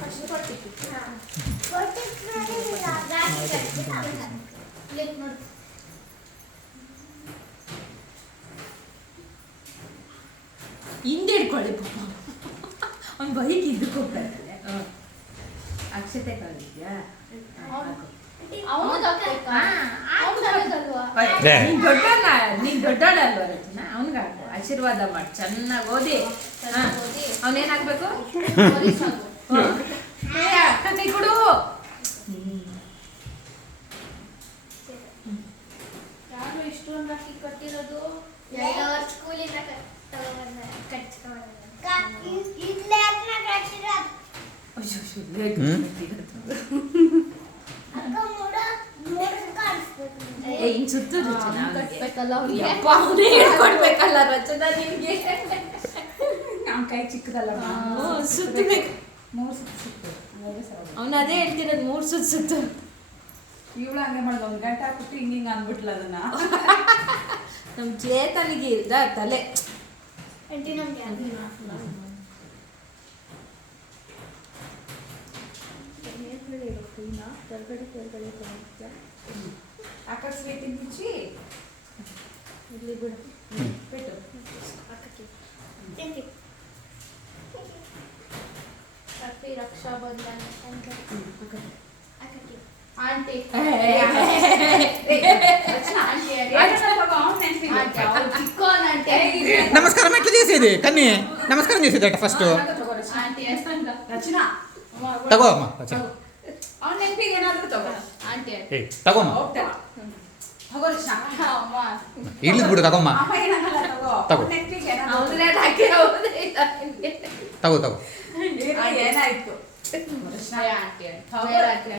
First ಕೊಟ್ಟಿತ್ತು ಹಿಂದೆ ಇಟ್ಕೊಳ್ಳಿ ಪಾಪ ಅವ್ನು ಬೈಕ್ ಇದ್ದಕ್ಕೆ ಹೋಗ್ತಾರೆ. ಅಕ್ಷತೆ ಕಾಲಿದ್ಯಾ ನೀನ್ ದೊಡ್ಡವಳಲ್ವ ರಚನಾ, ಅವನ್ಗೆ ಹಾಕು, ಆಶೀರ್ವಾದ ಮಾಡಿ ಚೆನ್ನಾಗಿ ಓದಿ. ಅವನೇನಾಗ್ಬೇಕು ಕೈ ಕೊಡು. ಯಾರು ಇಷ್ಟೊಂದು ರಾಖಿ ಕಟ್ಟಿರೋದು? ಸ್ಕೂಲಿಂದ ಹಿಂಗ್ ಸುತ್ತು ರಚನಾ, ಹೇಳ್ಕೊಡ್ಬೇಕಲ್ಲ ರಚನಾ ನಿನ್ಗೆ. ನಮ್ಮ ಕೈ ಚಿಕ್ಕದಲ್ಲ, ಸುತ್ತಬೇಕು. 3 ಸುತ್ತು ಅವನು ಅದೇ ಹೇಳ್ತಿರೋದು, 3 ಸುತ್ತು. ಇವಳು ಹಂಗೆ ಮಾಡೋದು, ಒಂದು ಗಂಟೆ ಹಾಕ್ಬಿಟ್ಟು ಹಿಂಗೆ ಅಂದ್ಬಿಟ್ಲ ಅದನ್ನ. ನಮ್ಮ ಚೇತನಿಗೆ ಇದ್ದ ತಲೆ. ಆ ಕಡೆ ಸ್ವೀಟ್ ಮುಚ್ಚಿ ಇಲ್ಲಿ ಬಿಡು ಬಿಟ್ಟು ಹ್ಯಾಪಿ ರಕ್ಷಾ ಬಂಧನ ಆಂಟಿ. నమస్కారం ఎట్లా చేసేది కన్నీ నమస్కారం చేసేది అట ఫస్ట్ ರಚನಾ తగో అమ్మ రచన ಅವ್ನ ನೆನಪಿಗೆ ಏನಾದರೂ ತಗೋ. ಆಂಟಿ ఏ తగో అమ్మ ಹೋಗ್ತಾ ತಗೋ ರಚನಾ. ಅಮ್ಮ ఇల్లు కూడా తగో అమ్మ ಅಮ್ಮ ಏನನ್ನಲ್ಲ ತಗೋ. ತಗೋ. ಅವ್ನ ನೆನಪಿಗೆ ಏನಾದರೂ ಅವನೇ ಹಾಕಿ తగో తగೋ ಏನಾಯ್ತು? ಆಂಟಿ ತಗೋ.